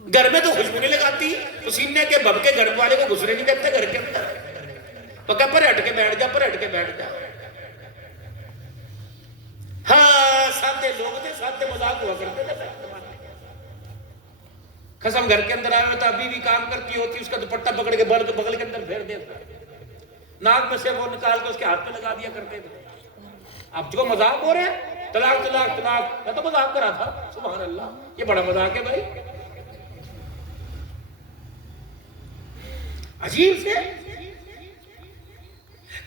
گھر میں تو خوشبو نہیں لگاتی، پسینے کے بب کے گھر والے کو گھسنے نہیں دیتے گھر کے اندر. پکا پر ہٹ کے بیٹھ جا، پر ہٹ کے بیٹھ جا. ہاں سادے لوگ تھے، سادے مذاق ہوا کرتے تھے. قسم گھر کے اندر آیا ہوتا، ابھی بھی کام کرتی ہوتی، اس کا دوپٹہ پکڑ کے بغل کے اندر پھیر دیتا، ناک میں سے وہ نکال کے اس کے ہاتھ پہ لگا دیا کرتے تھے. اب جو مذاق ہو رہے ہیں، طلاق طلاق طلاق، میں تو مذاق کرا تھا. سبحان اللہ، یہ بڑا مذاق ہے بھائی. عجیب سے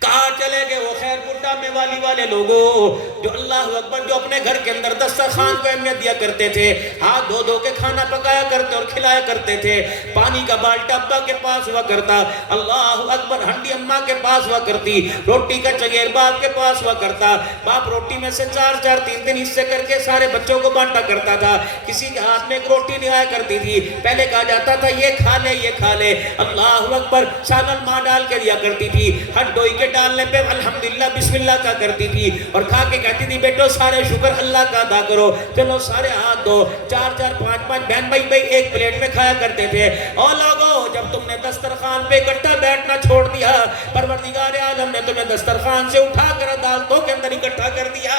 کہاں چلے گئے وہ خیر پور ڈامے والی والے لوگوں جو اللہ اکبر، جو اپنے گھر کے اندر دسترخوان کو اہمیت دیا کرتے تھے، ہاتھ دھو دھو کے کھانا پکایا کرتے اور کھلایا کرتے تھے. پانی کا بالٹا ابا کے پاس ہوا کرتا، اللہ اکبر، ہنڈی اماں کے پاس ہوا کرتی، روٹی کا چگیر باپ کے پاس ہوا کرتا. باپ روٹی میں سے 4 3 حصے کر کے سارے بچوں کو بانٹا کرتا تھا. کسی کے ہاتھ میں ایک روٹی نہیں آیا کرتی تھی، پہلے کہا جاتا تھا یہ کھا لے یہ کھا لے. اللہ اکبر، سالن ماں ڈال کے دیا کرتی تھی، ہٹ ڈوئی کے ڈالنے پہ الحمدللہ بسم اللہ کا کرتی تھی، اور کھا کے کہتی تھی بیٹو سارے شکر اللہ کا ادا کرو، چلو سارے ہاتھ دو. 4 4 5 5 بہن بھائی ایک پلیٹ میں کھایا کرتے تھے. اور لوگوں جب تم نے دسترخوان پہ اکٹھا بیٹھنا چھوڑ دیا، پروردگار عالم نے تمہیں دسترخوان سے اٹھا کر عدالتوں کے اندر اکٹھا کر دیا.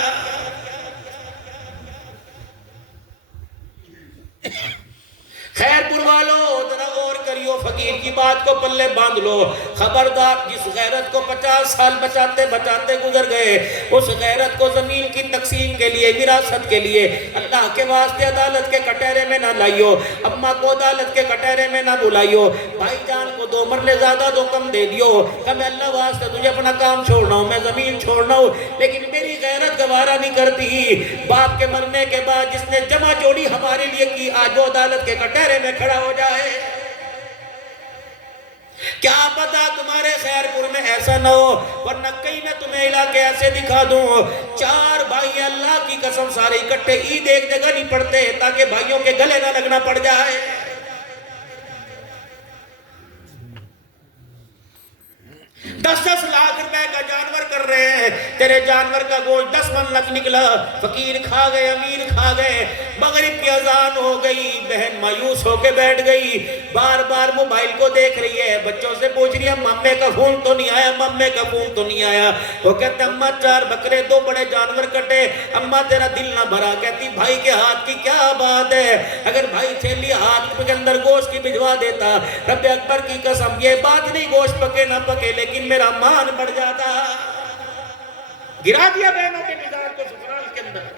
خیر پور والو ذرا غور کریو، فقیر کی بات کو پلے باندھ لو. خبردار، جس غیرت کو 50 سال بچاتے بچاتے گزر گئے، اس غیرت کو زمین کی تقسیم کے لیے، وراثت کے لیے اللہ کے واسطے عدالت کے کٹہرے میں نہ لائیو. اماں کو عدالت کے کٹہرے میں نہ بلائیو. بھائی جان کو 2 مرلے زیادہ دو کم دے دیو کہ میں اللہ واسطے تجھے اپنا کام چھوڑنا ہوں، میں زمین چھوڑنا ہوں، لیکن میری غیرت گوارا نہیں کرتی. باپ کے مرنے کے بعد جس نے جمع جوڑی ہمارے لیے کی، آج وہ عدالت کے کٹہرے میں کھڑا ہو جائے. کیا پتا تمہارے خیر پور میں ایسا نہ ہو، ورنہ کئی میں تمہیں علاقے ایسے دکھا دوں 4 بھائی اللہ کی قسم سارے اکٹھے عید ایک جگہ نہیں پڑتے تاکہ بھائیوں کے گلے نہ لگنا پڑ جائے. 10 لاکھ روپے کا جانور کر رہے ہیں، تیرے جانور کا گوشت 10 من لگ نکلا. فقیر کھا گئے، امیر کھا گئے. مغرب کی اذان ہو گئی، بہن مایوس ہو کے بیٹھ گئی، بار بار موبائل کو دیکھ رہی ہے، بچوں سے پوچھ رہی ہے مامے کا فون تو نہیں آیا، مامے کا فون تو نہیں آیا. وہ کہتے اماں 4 بکرے 2 بڑے جانور کٹے. اماں تیرا دل نہ بھرا؟ کہتی بھائی کے ہاتھ کی کیا بات ہے، اگر بھائی تھیلی ہاتھ کے اندر گوشت کی بھجوا دیتا، رب اکبر کی قسم یہ بات نہیں گوشت پکے نہ پکے لیکن میرا مان بڑھ جاتا. گرا دیا بہنوں کے مزاج کو سسرال کے اندر.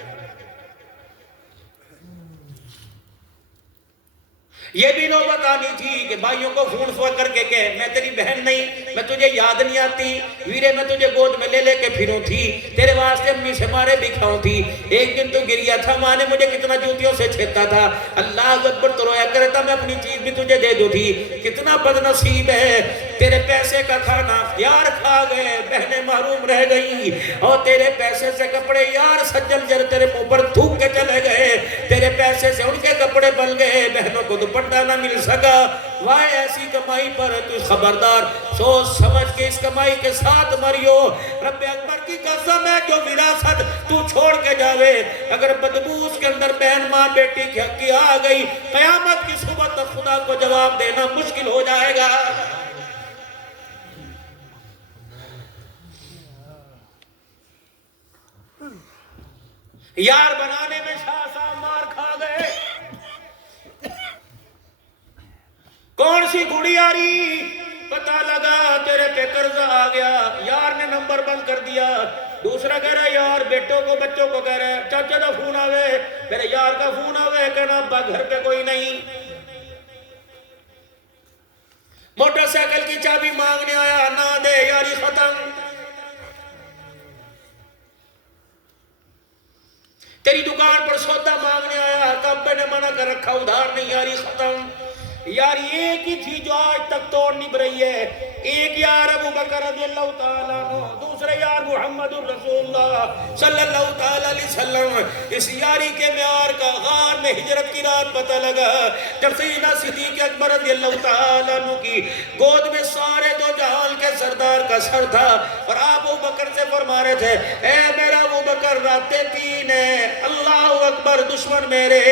یہ بھی نوبت آنی تھی کہ بھائیوں کو فون کر کے کہ میں تیری بہن نہیں، میں تجھے یاد نہیں آتی، ویرے میں تجھے گود میں لے لے کے پھروں تھی، تیرے واسطے امی سے مارے بھی کھاؤں تھی، ایک دن تو گریا تھا، ماں نے مجھے کتنا جوتیوں سے چھیتا تھا، اللہ اکبر تو رویا کرتا میں اپنی چیز بھی تجھے دے دوں تھی. کتنا بد نصیب ہے، تیرے پیسے کا کھانا یار کھا گئے، بہنیں محروم رہ گئی، اور تیرے پیسے سے کپڑے یار سجل جر تیرے منہ پر تھوک کے چلے گئے، تیرے پیسے سے ان کے کپڑے بل گئے، بہنوں کو دوپٹہ نہ مل سکا. وائے ایسی کمائی پر تو خبردار، سوچ سمجھ کے اس کمائی کے ساتھ مریو. رب اکبر کی قسم ہے جو وراثت تو چھوڑ کے جاوے، اگر بدبو اس کے اندر بہن ماں بیٹی کی آ گئی، قیامت کی صبح تک خدا کو جواب دینا مشکل ہو جائے گا. یار بنانے میں شاہ صاحب مار کھا گئے. کون سی گھڑی آ رہی، پتہ لگا تیرے پہ قرض آ گیا، یار نے نمبر بند کر دیا. دوسرا کہہ رہا ہے یار بیٹوں کو بچوں کو کہہ رہا ہے چاچا دا فون آوے، میرے یار کا فون آوے، کہنا ابا گھر پہ کوئی نہیں. موٹر سائیکل کی چابی مانگنے آیا، نہ دے، یاری ختم. تیری دکان پر سودا مانگنے آیا، کعبے نے منع کر رکھا ادھار نہیں، یاری ختم. یار ایک ہی تھی جو آج تک توڑ نہیں رہی ہے، ایک یار ابو بکر رضی اللہ تعالیٰ عنہ، دوسرے یار محمد رسول اللہ صلی اللہ تعالیٰ علیہ وسلم. اس یاری کے معیار کا غار میں ہجرت کی رات پتہ لگا جب سیدنا صدیق اکبر رضی اللہ تعالیٰ عنہ کی گود میں سارے 2 جہان کے سردار کا سر تھا، اور آپ ابو بکر سے فرما رہے تھے اے میرا ابو بکر راتیں 3 ہیں، اللہ اکبر، دشمن میرے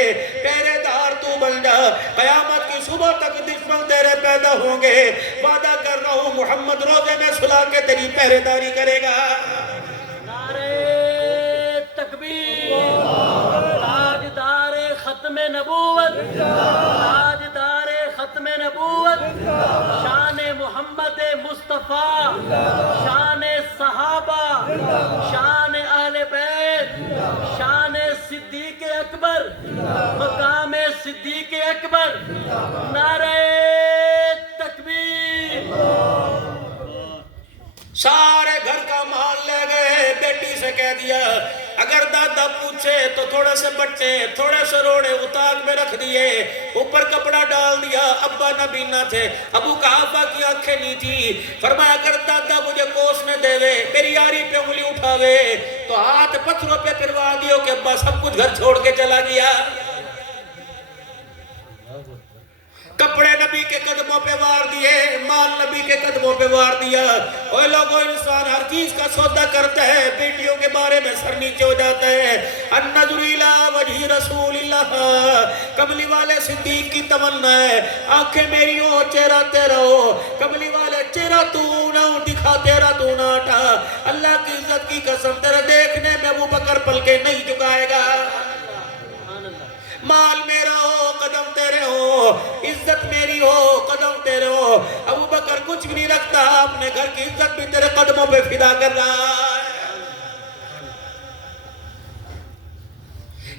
پہرے دار تو بن جا, قیامت کی صبح تک دشمن تیرے پیدا ہوں گے, وعدہ کر رہا ہوں محمد روزے میں سلا کے تیری پہرے داری کرے گا. نعرہ تکبیر, تاجدار ختم نبوت, تاجدار ختم نبوت, شان محمد مصطفیٰ, شان صحابہ, شان اہل بیت, شان صدیق اکبر, مقام صدیق اکبر. نعرہ تکبیر. سارے گھر کا مال لے گئے. بیٹی سے کہہ دیا اگر دادا پوچھے تو تھوڑے سے بٹے, تھوڑے سے روڑے اتاگ میں رکھ دیے, اوپر کپڑا ڈال دیا. ابا نبینا تھے, ابو کہافہ کی آنکھیں نہیں تھی. فرمایا اگر دادا مجھے کوسنے دے وے, میری یاری پہ انگلی اٹھاوے تو ہاتھ پتھروں پہ پھروا دیو کہ ابا سب کچھ گھر چھوڑ کے چلا گیا. کپڑے نبی کے قدموں پہ وار دیے, مال نبی کے قدموں پہ وار دیا. اوہ لوگوں, انسان ہر چیز کا سودا کرتا ہے, بیٹیوں کے بارے میں سر نیچے ہو جاتا ہے. النظر الی وجہ رسول اللہ, کملی والے صدیق کی تمنا ہے آنکھیں میری ہو چہرہ تیرا ہو. کملی والے چہرہ تو نہ دکھا, تیرا تو نہ ہٹا. اللہ کی عزت کی قسم تیرے دیکھنے میں ابو بکر پل کے نہیں جھکائے گا. مال میرا ہو قدم تیرے ہو, عزت میری ہو قدم تیرے ہو. ابو بکر کچھ بھی نہیں رکھتا, اپنے گھر کی عزت بھی تیرے قدموں پہ فدا کر رہا ہے.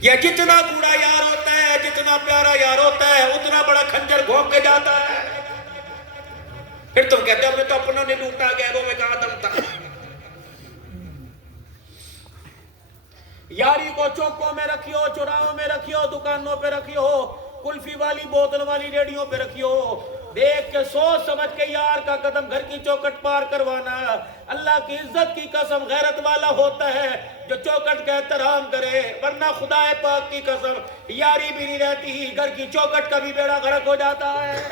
یہ جتنا گوڑا یار ہوتا ہے, جتنا پیارا یار ہوتا ہے, اتنا بڑا کھنجر گھونپ کے جاتا ہے. پھر تم کہتے ہو ہم نے تو اپنوں نے لوٹا, غیروں میں کہاں دم تھا. یاری کو چوکوں میں رکھیو, چوراہوں میں رکھیو, دکانوں پہ رکھیو, کلفی والی بوتل والی ریڈیوں پہ رکھیو. دیکھ کے سوچ سمجھ کے یار کا قدم گھر کی چوکٹ پار کروانا. اللہ کی عزت کی قسم غیرت والا ہوتا ہے جو چوکٹ کا احترام کرے, ورنہ خدا پاک کی قسم یاری بھی نہیں رہتی, گھر کی چوکٹ کا بھی بیڑا غرق ہو جاتا ہے.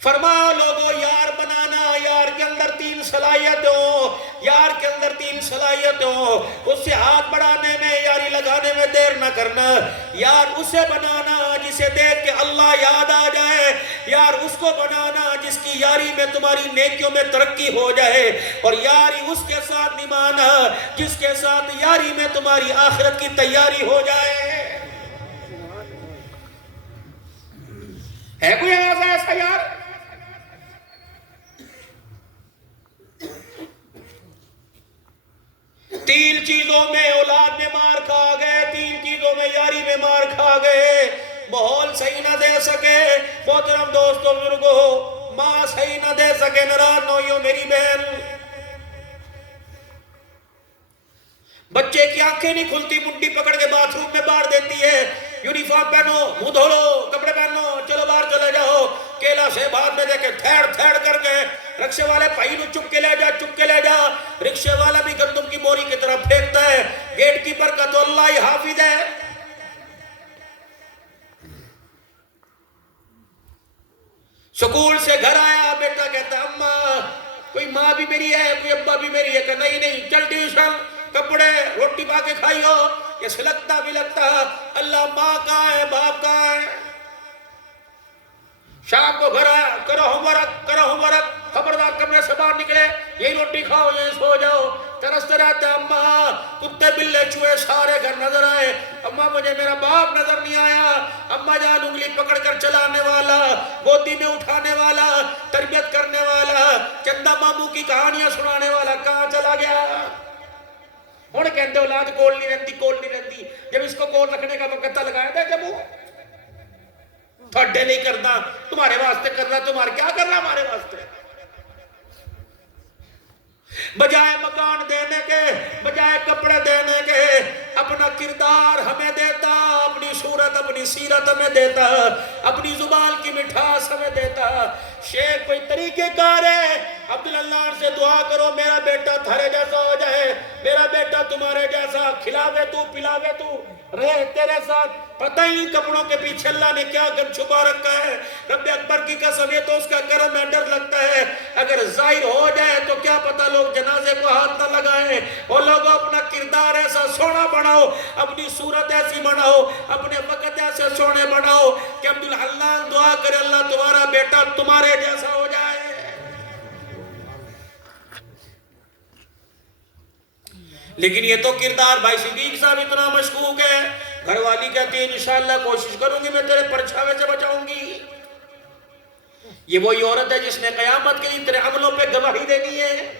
فرماؤ لوگوں, یار بنانا, یار کے اندر 3 صلاحیت ہو, یار کے اندر 3 صلاحیت ہو. اس سے ہاتھ بڑھانے میں, یاری لگانے میں دیر نہ کرنا. یار اسے بنانا جسے دیکھ کے اللہ یاد آ جائے, یار اس کو بنانا جس کی یاری میں تمہاری نیکیوں میں ترقی ہو جائے, اور یاری اس کے ساتھ نبھانا جس کے ساتھ یاری میں تمہاری آخرت کی تیاری ہو جائے. ہے کوئی ایسا یار؟ تین چیزوں میں اولاد میں مار کھا گئے, 3 چیزوں میں یاری میں مار کھا گئے. ماحول صحیح نہ دے سکے, محترم دوستوں بزرگوں, ماں صحیح نہ دے سکے, ناراض نہ ہوئیو میری بہن. بچے کی آنکھیں نہیں کھلتی, منڈی پکڑ کے باتھ روم میں باہر دیتی ہے. یونیفارم پہنو, منہ دھو لو, کپڑے پہنو, چلو باہر چلے جاؤ. کیلا سے بعد میں دیکھے تھیڑ تھیڑ کر کے رکشے والے بھائی نو چک کے لے جا, چک کے لے جا. رکشے والا بھی گندم کی بوری کی طرف پھینکتا ہے. گیٹ کیپر کا تو اللہ ہی حافظ ہے. سکول سے گھر آیا, بیٹا کہتا اماں کوئی ماں بھی میری ہے, کوئی ابا بھی میری ہے. کہ نہیں نہیں, چل ٹیوشن, کپڑے, روٹی پا کے کھائیو. یہ سلگتا بھی لگتا, اللہ ماں کہاں ہے, باپ کہاں ہے. شام کو گھر آیا, کرو ہوم ورک, کرو ہوم ورک, خبردار کمرے سے باہر نکلے, یہی روٹی کھاؤ, یہی سو جاؤ. ترستے رہتے, اماں کتے بلے چوہے سارے گھر نظر آئے, اماں مجھے میرا باپ نظر نہیں آیا. اماں جان انگلی پکڑ کر چلانے والا, گودی میں اٹھانے والا, تربیت کرنے والا, چندہ ماموں کی کہانیاں سنانے والا کہاں چلا گیا. ہوں کہتے اولاد کول نہیں رہتی, کول نہیں رہتی. جب اس کو کول رکھنے کا وقت لگایا تھا, جب وہ تھوڑے نہیں کرنا, تمہارے واسطے کرنا, تمہارے کیا کرنا ہمارے واسطے. بجائے مکان دینے کے, بجائے کپڑے دینے کے, اپنا کردار ہمیں دیتا, اپنی صورت, اپنی سیرت ہمیں دیتا, اپنی زبان کی مٹھاس ہمیں دیتا. شیخ کوئی طریقے کار ہے عبداللہ سے دعا کرو میرا بیٹا تھارے جیسا ہو جائے، میرا بیٹا تمہارے جیسا، کھلاوے تو پلاوے تو رہے تیرے ساتھ، پتہ ہی کپڑوں کے پیچھے اللہ نے کیا گن چھپا رکھا ہے۔ رب اکبر کی قسم، یہ تو اس کا کرم میں ڈر لگتا ہے، اگر ظاہر ہو جائے تو کیا پتہ لوگ جنازے کو ہاتھ نہ لگائیں۔ اور لوگوں اپنا کردار ایسا سونا بناؤ، اپنی صورت ایسی بناؤ، اپنے وقت ایسے سونے بناؤ کہ عبداللہ دعا کرے اللہ تمہارا بیٹا تمہارے جیسا ہو جائے۔ لیکن یہ تو کردار بھائی صدیق صاحب اتنا مشکوک ہے، گھر والی کہتی ہے انشاءاللہ کوشش کروں گی میں تیرے پرچھاوے سے بچاؤں گی۔ یہ وہی عورت ہے جس نے قیامت کے دن تیرے عملوں پہ گواہی دینی ہے۔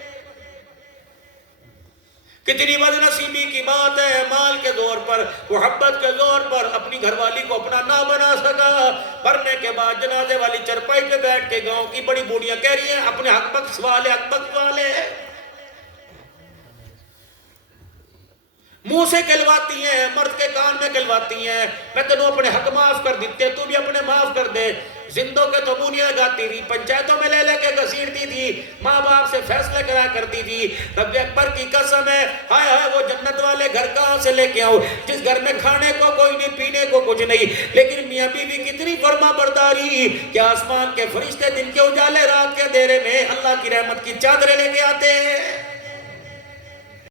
کتنی بد نصیبی کی بات ہے، مال کے زور پر، محبت کے زور پر اپنی گھر والی کو اپنا نہ بنا سکا، مرنے کے بعد جنازے والی چرپائی پہ بیٹھ کے گاؤں کی بڑی بوڑھیاں کہہ رہی ہیں اپنے حق بخش والے، حق بخش والے، منہ سے کہلواتی ہیں، مرد کے کان میں کہلواتی ہیں میں تینوں اپنے حق معاف کر دیتے، تو بھی اپنے معاف کر دے۔ زندوں کے تو بونیاں لگاتی تھی، پنچایتوں میں لے لے کے گھسیٹتی تھی، ماں باپ سے فیصلے کرا کرتی تھی۔ رب اکبر کی قسم ہے، ہائے ہائے وہ جنت والے گھر کہاں سے لے کے آؤ جس گھر میں کھانے کو کوئی نہیں، پینے کو کچھ نہیں، لیکن میاں بیوی کتنی فرما برداری کہ آسمان کے فرشتے دن کے اجالے رات کے اندھیرے میں اللہ کی رحمت کی چادریں لے کے آتے ہیں۔